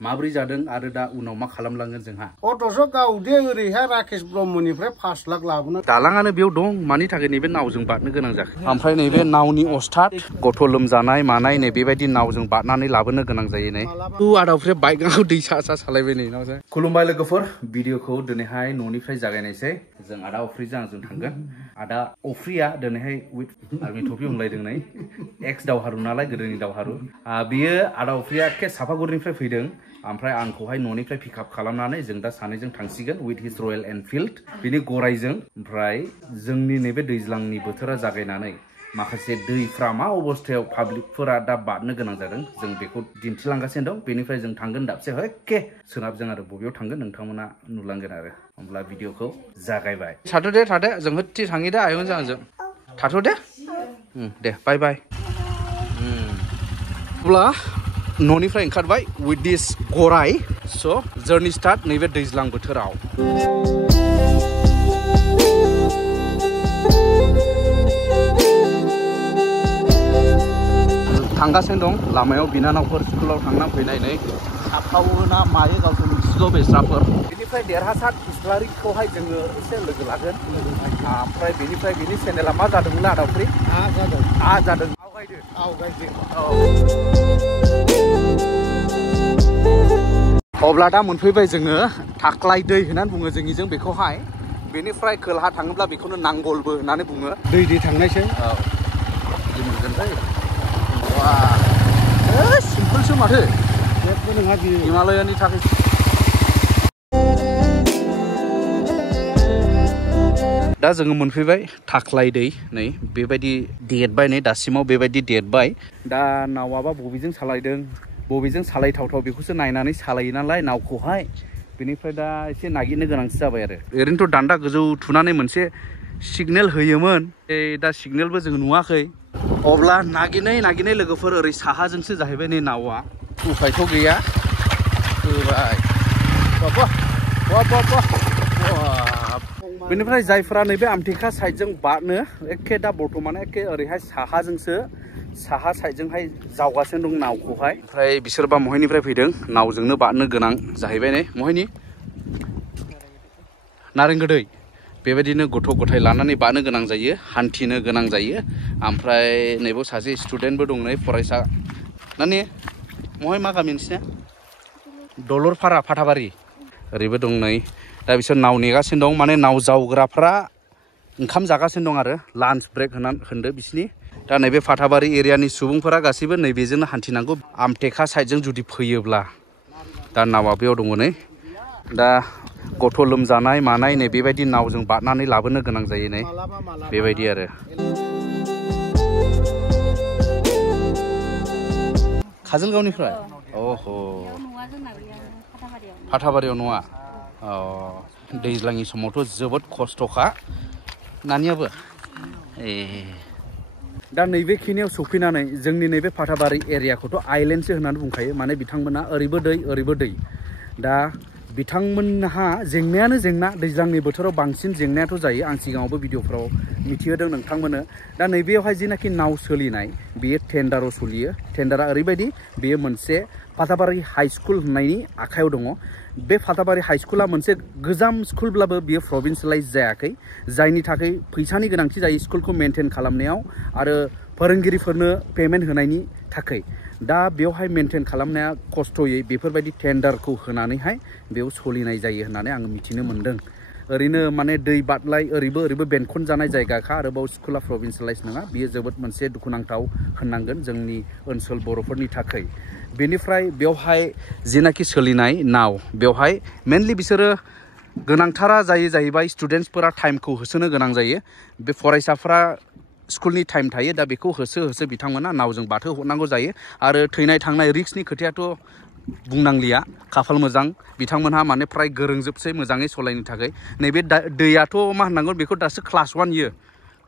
माब्रै जादों आरो दा उनाव मा खालामलांगोन जोंहा अट'सो गावदे ओरैहाय राकेश ब्रह्मनिफ्राय 5 लाख लाबोनो दालाङानो बेयाव दं मानि थाखाय नैबे नावजों बारनो गोनां जाखो ओमफ्राय नैबे नावनि अस्थाद गथ' लोमजानाय मानाय नै बेबायदि नावजों बारनानै लाबोनो गोनां जायो नै आदावफ्रा बाइकआव दै सा सा सालायबाय नै नावजों खुलुमबाय लोगोफोर भिडिअखौ दिनैहाय न'निफ्राय जागायनायसै जों आदा अफ्रिजों आंजों थांगोन आदा अफ्रिया दिनैहाय उइथ आर्मि टपि हमलायदों नै एक्स दावहारु नालाय गोदोनि दावहारु बियो आदा अफ्रिया एखे सापागुरिनिफ्राय फैदों ओमफ्राय आंखौहाय न'निफ्राय पिकआप खालामनानै जों दा सानैजों थांसिगोन उइथ हिज रयेल एनफिल्ड बिनि गरायजों ओमफ्राय जोंनि नैबे दैज्लांनि बोथोरा जागायनानै माखासे दैफ्रा मा अबस्थायाव पाब्लिकफोरा दा बारनो गोनां जादों जों बेखौ दिन्थिलांगासिनो दं बेनिफ्राय जों थांगोन दाबसे एखे सोनाबजों आरो बबेयाव थांगोन नोंथांमोना नुलांगोन आरो होमब्ला भिडिअखौ जागायबाय थादो जों होथि थाङि दे आयंजों आंजों थाथ' दे बाय बाय अब्ला न'निफ्राय ओंखारबाय उइथ दिस गराय स' जार्नि स्टार्ट नैबे दैज्लां बोथोराव थांगासिनो दं लामायाव बिनानावफोर स्कुलाव थांना फैनाय नै साफावो ना मायो गावसोर मिथिगौ बेस्राफोर बेनिफ्राय देरहासात इस्लारिखौहाय जोङो एसे लोगो लागोन ओमफ्राय बेनिफ्राय बेनि चेनेला मा जादोंमोन आदाफ्रि जादों अब्ला दा मोनफैबाय जोङो थाख्लाय दै होननानै बुङो जोंनिजों बेखौहाय बेनिफ्राय खोलाहा थाङोब्ला बेखौनो नांगलबो होननानै बुङो दै थांनायसै बिदि मोनगोनसै सिम्पोलसो माथो हिमालयानि थाखाय दा जोङो मोनफैबाय थाख्लाय दै नै बेबायदि देरबाय नै दासिमाव बेबायदि देरबाय दा नावाबा बबेजों सालायदों बबेजों सालायथावथाव बेखौसो नायनानै सालायो नालाय नावखौहाय बेनिफ्राय दा एसे नागिरनो गोनांथि जाबाय आरो ओरैनोथ' दान्दा गोजौ थुनानै मोनसे सिगनेल होयोमोन दा सिगनेलबो जों नुवाखै अब्ला नागिरनाय लोगोफोर ओरै साहाजोंसो जाहैबाय नै नावा उफायथ' गैया होबाय बेनिफ्राय जायफोरा नैबे आमथेखा साइडजों बारनो एखे दा बर्थमान एखे ओरैहाय साहा साइडजोंहाय जावगासिनो दं नावखौहाय ओमफ्राय बिसोरबा महायनिफ्राय फैदों नावजोंनो बारनो गोनां जाहैबाय नै महायनि नारें गोदै बेबायदिनो गथ' गथाय लानानै बारनो गोनां जायो हान्थिनो गोनां जायो ओमफ्राय नैबो सासे स्टुडेन्टबो दं नै फरायसा नानि महाय मा गामि नोंसिना दलरफारा फाथाबारि ओरैबो दं नै दा बिसोर नाव नेगासिनो दं माने नाव जावग्राफ्रा ओंखाम जागासिनो दं आरो लान्च ब्रेक होनदो बिसिनि दा नैबे फाथाबारि एरियानि सुबुंफोरा गासैबो नैबेजोंनो हान्थिनांगौ आमथेखा साइडजों जुदि फैयोब्ला दा नावा बेयाव दङ नै दा गथ' लोमजानाय मानाय नै बेबायदि नावजों बारनानै लाबोनो गोनां जायो नै बेबायदि आरो काजलगावनिफ्राय अह फाथाबारियाव नङा दैज्लांनि समावथ' जोबोद खस्थ'खा नानियाबो दा नैबे खिनियाव सफैनानै जोंनि नैबे फाथाबारि एरियाखौथ' आइलेण्डसो होननानै बुंखायो माने बिथांमोना ओरैबो दै दा बिथांमोनहा जेंनायानो जेंना दैज्लांनि बोथोराव बांसिन जेंनायाथ' जायो आं सिगाङावबो भिडिअफ्राव मिथिहोदों नोंथांमोननो दा नैबेयावहाय जिनाखि नाव सोलिनाय बेयो टेन्डाराव सोलियो टेन्डारा ओरैबायदि बेयो मोनसे फाथाबारि हाइ स्कुल होननायनि आखायाव दङ बे फाथाबारि हाइ स्कुला मोनसे गोजाम स्कुलब्लाबो बियो प्रभिन्सियेलाइज जायाखै जायनि थाखाय फैसानि गोनांथि जायो स्कुलखौ मेनटेन खालामनायाव आरो फोरोंगिरिफोरनो पेमेन्ट होनायनि थाखाय दा बेवहाय मेनटेन खालामनाया खस्थ'यै बेफोरबायदि टेन्डारखौ होनानैहाय बेयाव सोलिनाय जायो होननानै आं मिथिनो मोन्दों ओरैनो माने दै बादलाय ओरैबो बेनखन जानाय जायगाखा आरोबाव स्कुला प्रभिन्सियेलाइज नङा बियो जोबोद मोनसे दुखुनांथाव होननांगोन जोंनि ओनसोल बर'फोरनि थाखाय बेनिफ्राय बेवहाय जिनाखि सोलिनाय नाव बेवहाय मेनलि बिसोरो गोनांथारा जाहैबाय स्टुडेन्टसफोरा टाइमखौ होसोनो गोनां जायो बे फरायसाफोरा स्कुलनि टाइम थायो दा बेखौ होसो बिथांमोना नावजों बारहोहरनांगौ जायो आरो थैनाय थांनाय रिक्सनि खोथायाथ' बुंनांलिया खाफाल मोजां बिथांमोनहा माने फ्राय गोरोंजोबसै मोजाङै सालायनो थाखाय नैबे दैयाथ' मा होननांगोन बेखौ दासो क्लास 1 इयो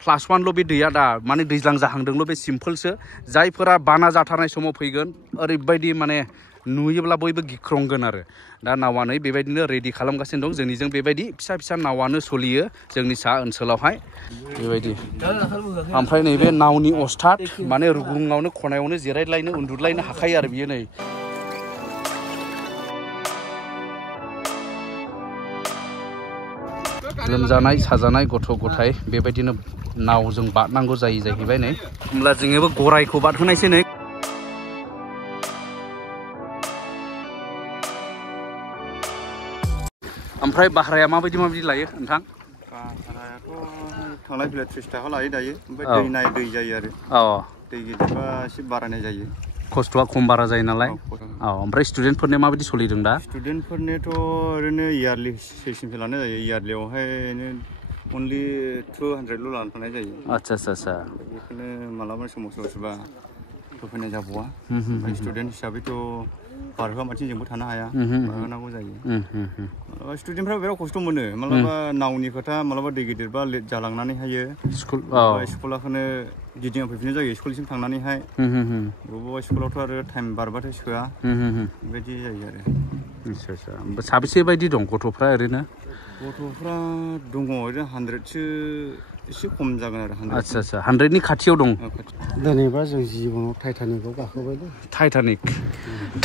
क्लास 1ल' बे दैया दा माने दैज्लां जाहांदोंल' बे सिम्पोलसो जायफोरा बाना जाथारनाय समाव फैगोन ओरैबायदि माने नुयोब्ला बयबो गिख्रंगोन आरो दा नावा नै बेबायदिनो रेडि खालामगासिनो दं जोंनिजों बेबायदि फिसा नावानो सोलियो जोंनि सा ओनसोलावहाय बेबायदि ओमफ्राय नैबे नावनि अस्थाद माने रुगुङावनो खनायावनो जिरायलायनो उन्दुलायनो हाखायो आरो बियो नै लोमजानाय साजानाय गथ' गथाय बेबायदिनो नावजों बारनांगौ जाहैबाय नै होमब्ला जोङोबो गरायखौ बारहोनायसै नै ओमफ्राय भाराया माबायदि लायो नोंथां भारायाथ' थांलाय फैलाय 30 थाखा लायो दायो ओमफ्राय दै नाय दै जायो आरो दै गिदिरबा एसे बारायनाय जायो खस्थ'आ खम बारा जायो नालाय ओमफ्राय स्टुडेन्टफोरनो माबायदि सोलिदों दा स्टुडेन्टफोरनोथ' ओरैनो इयारलि सेसनसो लानाय जायो इयारलियावहाय अनलि 200ल' लानानै थांनाय जायो आच्छा बेखौनो मालाबा समाव सोरबा होफैनाय जाबावा ओमफ्राय स्टुडेन्ट हिसाबैथ' बारहोआ माथिं जोंबो थानो हाया बारहोनांगौ जायो मालाबा स्टुडेन्टफ्रा बिराद खस्थ' मोनो मालाबा नावनि खोथा मालाबा दै गिदिरबा लेट जालांनानै हायो स्कुलाखौनो गिदिंना फैफिननाय जायो स्कुलसिम थांनानैहाय बबेबा स्कुलावथ' आरो टाइम बारबाथाय सोआ बेबायदि जायो आरो आच्छा साबेसे बायदि दं गथ'फ्रा ओरैनो गथ'फ्रा दङ ओरैनो 100सो एसे खम जागोन आरो आच्छा 100नि खाथियाव दं दिनैबा जों जिबनाव टाइटानिकआव गाखोबाय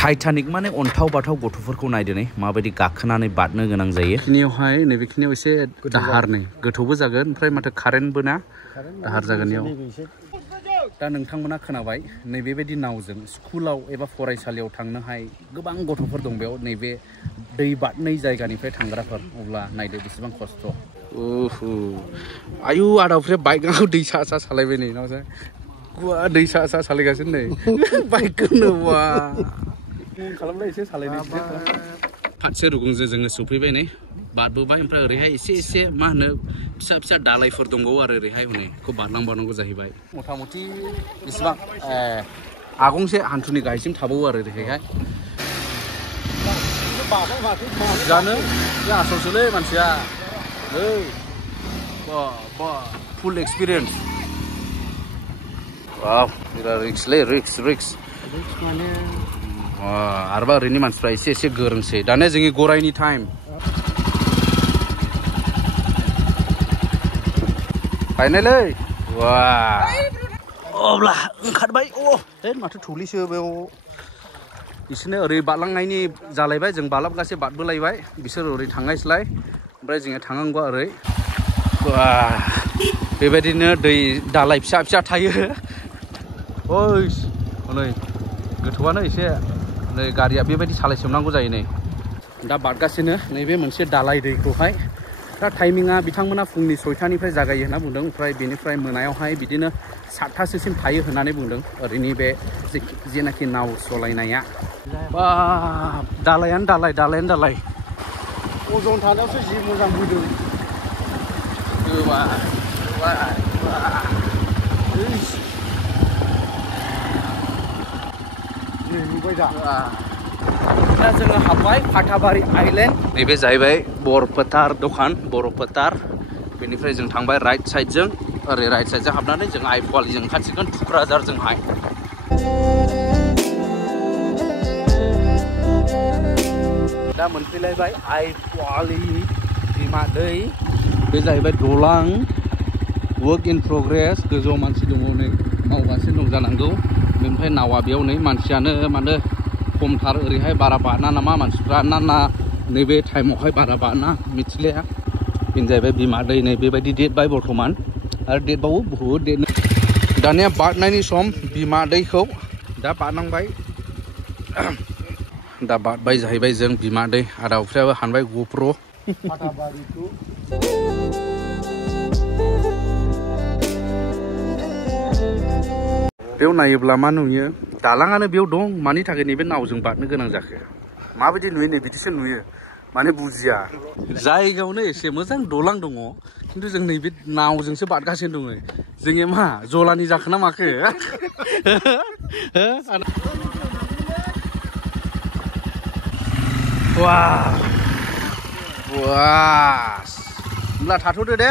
टाइटानिक माने अन्थाव बाथाव गथ'फोरखौ नायदो नै माबायदि गाखोनानै बारनो गोनां जायो बेखिनियावहाय नैबेखिनियाव एसे दाहार नै गोथौबो जागोन ओमफ्राय माथो कारेन्टबो ना दाहार जागोन इयाव दा नोंथांमोना खोनाबाय नैबेबायदि नावजों स्कुलाव एबा फरायसालियाव थांनोहाय गोबां गथ'फोर दं बेयाव नैबे दै बारनाय जायगानिफ्राय थांग्राफोर अब्ला नायदो बेसेबां खस्थ' आयु आदावफ्रा बाइकआव दै सा सालायबाय नै नावजा गुवा दै सा सालायगासिनो नै बाइकखौनो वा खालामलाय एसे सालायनाय फारसे रुगुंजों जोङो सफैबाय नै बारबोबाय ओमफ्राय ओरैहाय एसे मा होनो फिसा दालायफोर दंबावो आरो ओरैहाय हनै बेखौ बारलांबावनांगौ जाहैबाय मथा मथि बेसेबां आगंसे हान्थुनि गाहायसिम थाबावो आरो ओरैहाय जानो बे आसलसोलै मानसिया फुल एक्सपिरियेन्स बिराद रिक्स माने आरोबा ओरैनि मानसिफ्रा एसे गोरोंसै दानिया जोंनि गरायनि टाइम फाइनेलै अब्ला ओंखारबाय माथो थौलिसो बेयाव बिसोरनो ओरै बारलांनायनि जालायबाय जों बारलाबगासे बारबोलायबाय बिसोर ओरै थांनायसैलाय ओमफ्राय जोङो थांनांगौआ ओरै बेबायदिनो दै दालाय फिसा थायो नै गोथौआनो एसे नै गारिया बेबायदि सालायसोमनांगौ जायो नै दा बारगासिनो नैबे मोनसे दालाय दैखौहाय दा टाइमिंआ बिथांमोना फुंनि 6टानिफ्राय जागायो होनना बुंदों ओमफ्राय बेनिफ्राय मोनायावहाय बिदिनो 7टासोसिम थायो होननानै बुंदों ओरैनि बे जेनाखि नाव सलायनाया दालायानो दालाय अजन थानायावसो जि मोजां फैदों दा जोङो हाबबाय फाथाबारि आइलेण्ड नैबे जाहैबाय बरफोथार दखान बरफोथार बेनिफ्राय जों थांबाय राइट साइडजों ओरै राइट साइडजों हाबनानै जों आइपुवालिजों ओंखारसिगोन थुक्राझारजोंहाय दा मोनफैलायबाय आइपुवालि बिमा दै बे जाहैबाय दलां वर्क इन प्रग्रेस गोजौआव मानसि दङ नै मावगासिनो दं जानांगौ बेनिफ्राय नावा बेयाव नै मानसियानो माने खमथार ओरैहाय बारा बाना नामा मानसिफ्रा ना नैबे टाइमावहाय बारा बाना मिथिलाया बेनो जाहैबाय बिमा दै नै बेबायदि देरबाय बर्थमान आरो देरबावो बहुद देरनो दानिया बारनायनि सम बिमा दैखौ दा बारनांबाय दा बारबाय जाहैबाय जों बिमा दै आदावफ्राबो हानबाय गप्र बेयाव नायोब्ला मा नुयो दालाङानो बेयाव दं मानि थाखाय नैबे नावजों बारनो गोनां जाखो माबायदि नुयो नै बिदिसो नुयो माने बुजिया जायगायावनो एसे मोजां दलां दङ खिन्थु जों नैबे नावजोंसो बारगासिनो दङ जोंनिया मा जलानि जाखो ना माखो होमब्ला थाथ'दो दे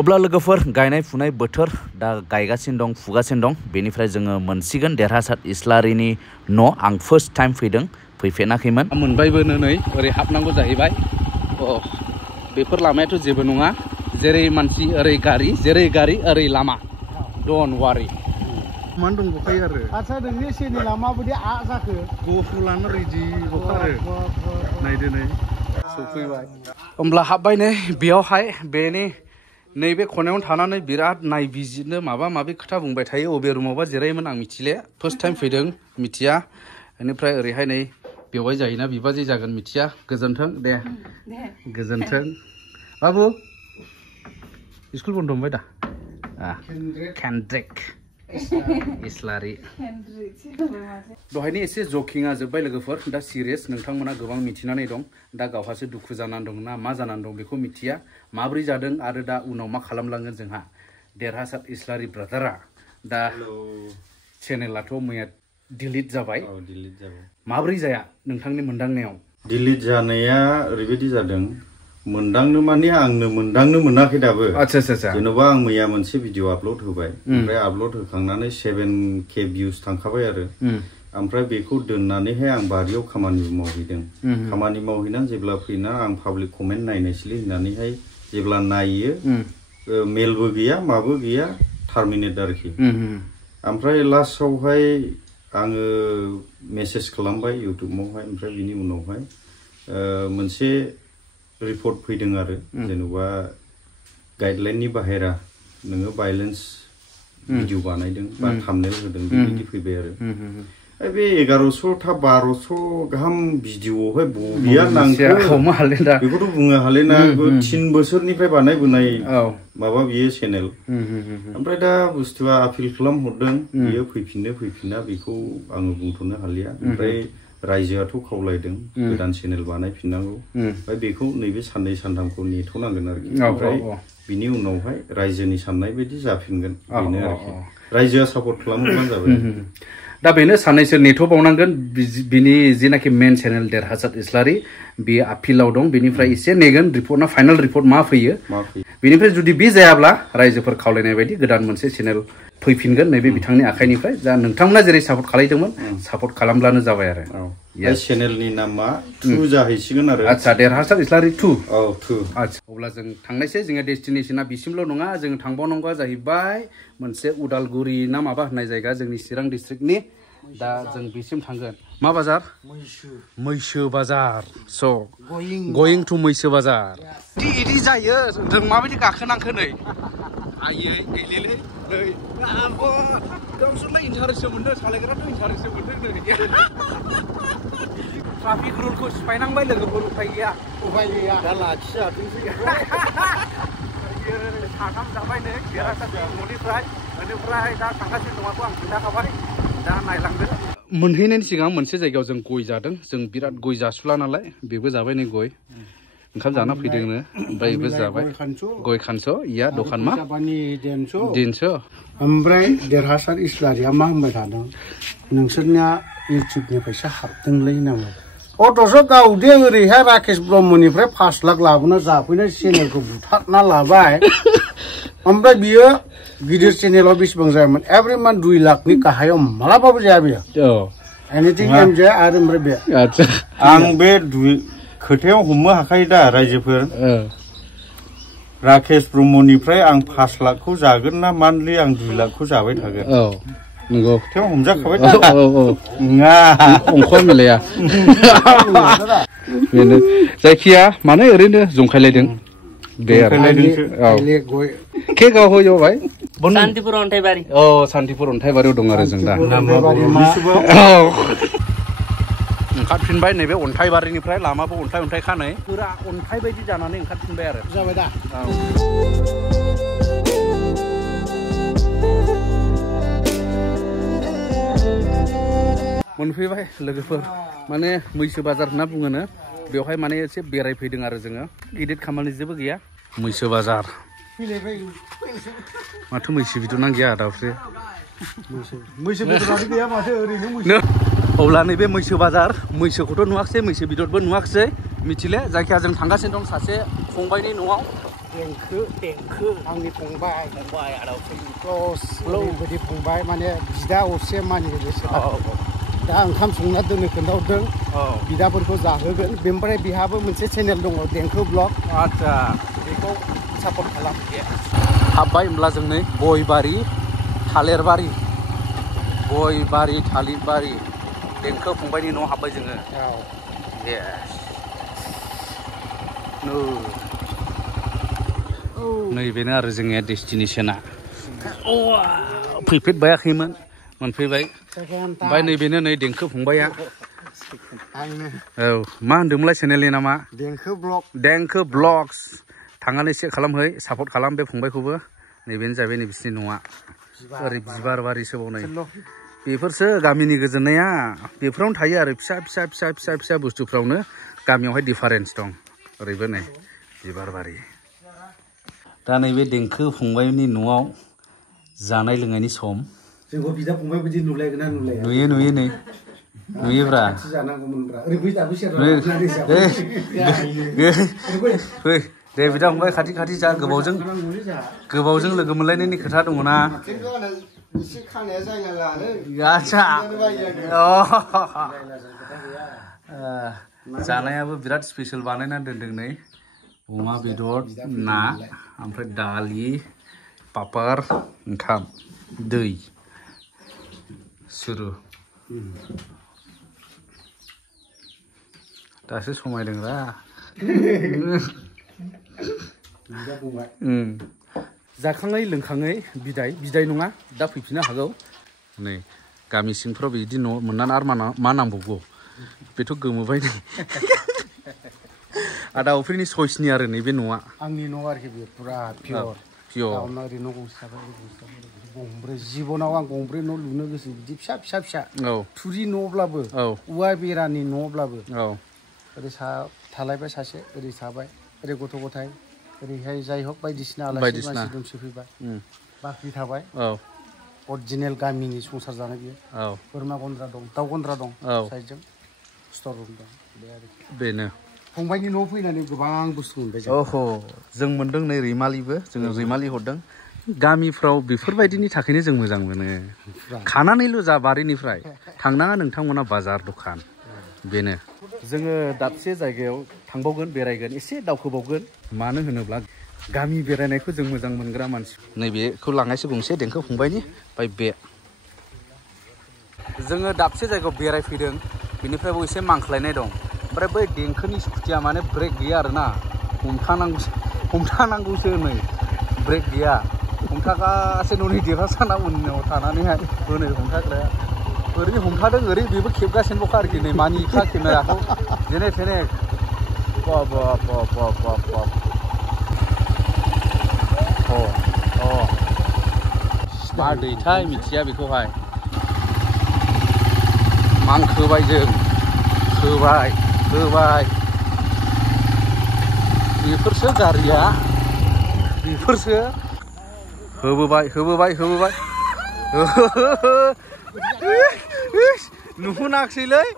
अब्ला लोगोफोर गायनाय फुनाय बोथोर दा गायगासिनो दं फुगासिनो दं बेनिफ्राय जोङो मोनसिगोन देरहासात इस्लारिनि न' आं फार्स्ट टाइम फैफेराखैमोन मोनबायबो नै ओरै हाबनांगौ जाहैबाय बेफोर लामायाथ' जेबो नङा जेरै मानसि ओरै गारि जेरै गारि ओरै लामा डन्ट वारि मान दंबोखायो आरो आच्छा नोंनि चेनेला माबायदि आ जाखो गफुलानो रेडि बखारो नायदो नै सफैबाय होमब्ला हाबबाय नै बेयावहाय बेनि नैबे खनायावनो थानानै बिराद नायबिजिरनो माबा माबि खोथा बुंबाय थायो अबे रुमावबा जिरायोमोन आं मिथिले फार्स्ट टाइम फैदों मिथिया बेनिफ्राय ओरैहाय नै बेवहाय जायोना बिबाजै जागोन मिथिया गोजोन्थों दे गोजोन्थों बाबु स्कुल बन्द मोनबाय दा केन्द्रिक इस्लारि दहायनि एसे जकिंआ जोब्बाय लोगोफोर दा सिरियास नोंथांमोना गोबां मिथिनानै दं दा गावहासो दुखु जानानै दं ना मा जानानै दं बेखौ मिथिया माब्रै जादों आरो दा उनाव मा खालामलांगोन जोंहा देरहासात इस्लारि ब्रादारा दा चेनेलाथ' मैया डिलीट जाबाय माब्रै जाया नोंथांनि मोनदांनायाव डिलीट जानाया ओरैबायदि जादों मोनदांनो माने आंनो मोनदांनो मोनाखै दाबो जेन'बा आं मैया मोनसे भिडिअ आपल'ड होबाय ओमफ्राय आपल'ड होखांनानै 7K भिउस थांखाबाय आरो ओमफ्राय बेखौ दोननानैहाय आं बारियाव खामानि मावहैदों खामानि मावहैनानै जेब्ला फैना आं पाब्लिक कमेन्ट नायनोसैलै होननानैहाय जेब्ला नायो मेलबो गैया माबो गैया टार्मिनेट आरोखि ओमफ्राय लास्टआवहाय आङो मेसेज खालामबाय इउटुबावहाय ओमफ्राय बिनि उनावहाय मोनसे रिपर्ट फैदों आरो जेन'बा गाइडलाइननि बाहेरा नोङो भायलेन्स भिडिअ बानायदों बा थाम्बनेल होदों बेबायदि फैबाय आरो बे 1100 ता 1200 गाहाम भिडिअआवहाय बबेया नांखो बेखौथ' बुंनो हालेना 3 बोसोरनिफ्राय बानायबोनाय माबा बियो चेनेल ओमफ्राय दा बुस्थुआ आपिल खालामहरदों बियो फैफिना बेखौ आङो बुंथ'नो हालिया ओमफ्राय रायजोआथ' खावलायदों गोदान चेनेल बानायफिननांगौ ओमफ्राय बेखौ नैबे साननै सानथामखौ नेथ'नांगोन आरोखि ओमफ्राय बिनि उनावहाय रायजोनि साननाय बायदि जाफिनगोन बेनो आरोखि रायजोआ सापर्ट खालामोब्लानो जाबाय दा बेनो साननैसो नेथ'बावनांगोन बिनि जिनाखि मेन चेनेल देरहासात इस्लारि बे आपिलाव दं बेनिफ्राय एसे नेगोन रिपर्टना फाइनाल रिपर्ट मा फैयो बेनिफ्राय जुदि बे जायाब्ला रायजोफोर खावलायनाय बायदि गोदान मोनसे चेनेल फैफिनगोन नैबे बिथांनि आखाइनिफ्राय दा नोंथांमोना जेरै सापर्ट खालामदोंमोन सापर्ट खालामब्लानो जाबाय आरो चेनेलनि नामा 2 जाहैसिगोन आरो आच्छा देरहासात इस्लारि 2 2 आच्छा अब्ला जों थांनायसै जोङो डेस्टिनेशना बिसिमल' नङा जों थांबावनांगौआ जाहैबाय मोनसे उदालगुरि ना माबा होननाय जायगा जोंनि चिरां डिस्ट्रिक्टनि दा जों बिसिम थांगोन मा बाजार मैसो बाजार स गोइं टु मैसो बाजार इदि जायो जों माबायदि गाखोनांखो नै आयै गैलेले नै आबो गावसोरलाय इन्टारेस्ट मोनदों सालायग्राथ' इन्टारेस्ट मोनदों नै ट्राफिक रुलखौ सिफायनांबाय लोगोफोर उफाय गैया दा लाखिजाथोंसै साथाम जाबाय नै देरहासात न'निफ्राय बेनिफ्राय दा थांगासिनो दंखौ आं खिन्थाखाबाय दा नायलांदो मोनहैनायनि सिगां मोनसे जायगायाव जों गय जादों जों बिराद गय जासुला नालाय बेबो जाबाय नै गय ओंखाम जाना फैदोंनो ओमफ्राय बेबो जाबाय गय खानस' इया दखान मा दिनस' ओमफ्राय देरहासात इस्लारिया मा होनबाय थादों नोंसोरनिया इउटुबनिफ्रायसो हाबदोंलै नामा अथ'स' गावदे ओरैहाय राकेश ब्रह्मनिफ्राय 5 लाख लाबोना जाफैनाय चेनेलखौ बुथारना लाबाय ओमफ्राय बियो गिदिर चेनेलाव बेसेबां जायामोन एभरि मान्थ 2 लाखनि गाहायाव मालाबाबो जाया बियो एनिथिं एम जाया आरो ओमफ्राय बे आं बे खोथायाव हमनो हाखायो दा रायजोफोर राकेश ब्रह्मनिफ्राय आं 5 लाखखौ जागोन ना मान्थलि आं 2 लाखखौ जाबाय थागोन नंगौ खोथायाव हमजाखाबाय दा नङा अंखआ मिलाया बेनो जायखिया माने ओरैनो जंखायलायदों बे आरो के गाव होयो भाई शान्तिपुर अन्थाइबारी शान्तिपुर अन्थाइबारियाव दं आरो जों दा ओंखारफिनबाय नैबे अन्थाइबारिनिफ्राय लामाबो अन्थाइ खानै पुरा अन्थाइ बायदि जानानै ओंखारफिनबाय आरो जाबाय दा मोनफैबाय लोगोफोर माने मैसो बाजार होनना बुङोनो बेवहाय माने एसे बेरायफैदों आरो जोङो गिदिर खामानि जेबो गैया मैसो बाजार माथो मैसो बिदुना गैया दाउस्रि मैसो बेदरानो गैया माथो ओरैनो मैसो अब्ला नैबे मैसो बाजार मैसोखौथ' नुवाखसै मैसो बेदरबो नुवाखसै मिथिले जायखिया जों थांगासिनो दं सासे फंबायनि न'आव देंखो आंनि फंबाय आदावसै क्लस ओरैबायदि फंबाय माने बिदा असे मानियो दा ओंखाम संना दोननो खोन्थाहरदों बिदाफोरखौ जाहोगोन बेनिफ्राय बिहाबो मोनसे चेनेल दङ देंखो ब्लग आच्छा बेखौ सापर्ट खालाम हाबबाय होमब्ला जों नै गय बारि थालिर बारि गय बारि थालिर बारि देंखो फंबायनि न' हाबबाय जोङो नैबेनो आरो जोंनिया डेस्टिनेसना फैफेरबायाखैमोन मोनफैबाय ओमफ्राय नैबेनो नै देंखो फंबाया औ मा होनदोंमोनलाय चेनेलनि नामा देंखो ब्लग्स थांनानै चेक खालामहै सापर्ट खालाम बे फंबायखौबो नैबेनो जाबाय नै बिसिनि न'आ ओरै बिबार बारिसो बावनाय बेफोरसो गामिनि गोजोननाया बेफोरावनो थायो आरो फिसा फिसा फिसा फिसा फिसा बुस्थुफ्रावनो गामियावहाय डिफारेन्स दं ओरैबो नै बिबार बारि दा नैबे देंखो फंबायनि न'आव जानाय लोंनायनि सम जोंखौ बिदा फंबाय बायदि नुलायगोन ना नुलाया नुयो नुयो नै नुयोब्रा फै दे बिदा फंबाय खाथि खाथि जा गोबावजों लोगो मोनलायनायनि खोथा दङ ना आच्छा जानायाबो बिराद स्पेशल बानायनानै दोनदों नै अमा बेदर ना ओमफ्राय दालि पापर ओंखाम दै सुरु दासो समायदोंरा जाखाङै लोंखाङै बिदाय नङा दा फैफिननो हागौ नै गामि सिंफ्राव बिदि न' मोननानै आरो मा नांबावगौ बेथ' गोमोबाय नै आदा अफ्रिनि सइसनि आरो नैबे न'आ आंनि न' आरोखि बे पुरा पियर ओरै न' गंसे थाबाय गंब्रै जिबनाव आं गंब्रै न' लुनो गोसो बिदि फिसा थुरि न'ब्लाबो औवा बेरानि न'ब्लाबो ओरै थालायबाय सासे ओरै थाबाय ओरै गथ' गथाय ओरैहाय जाय हक बायदिसिना आलासि मानसि दुमसि फैबाय बाख्रि थाबाय अरिजिनेल गामिनि संसार जानाय बियो बोरमा गन्द्रा दं दाउ गन्द्रा दं साइडजों स्टर रुम दं बे आरोखि बेनो फंबायनि न' फैनानै गोबां बुस्थु मोनबाय जों मोनदों नै रैमालिबो जोङो रैमालि हरदों गामिफ्राव बेफोरबायदिनि थाखायनो जों मोजां मोनो खानानैल' जा बारिनिफ्राय थांनाङा नोंथांमोना बाजार दखान बेनो जोङो दाबसे जायगायाव थांबावगोन बेरायगोन एसे दावखोबावगोन मानो होनोब्ला गामि बेरायनायखौ जों मोजां मोनग्रा मानसि नैबेखौ लांनायसो गंसे देंखो फंबायनि ओमफ्राय बे जोङो दाबसे जायगायाव बेरायफैदों बेनिफ्रायबो एसे मांख्लायनाय दं ओमफ्राय बै देंखोनि स्कुटिया माने ब्रेक गैया आरोना हमथानांगौसो नै ब्रेक गैया हमथागासिनो न'नि देरहासाना उनाव थानानैहाय होनो हमथाग्राया ओरै हमथादों ओरै बेबो खेबगासिनोबावखा आरोखि नै मानिखा केमेराखौ जेने थेने मा दैथाय मिथिया बेखौहाय मांखोबाय जों खोबाय बेफोरसो गारिया बेफोरसो होबोबाय नुहुनाखसैलै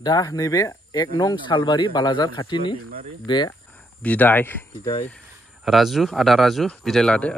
दा नैबे 1 नं सालबारि बालाजार खाथिनि बे बिदाय राजु आदा राजु बिदाय लादो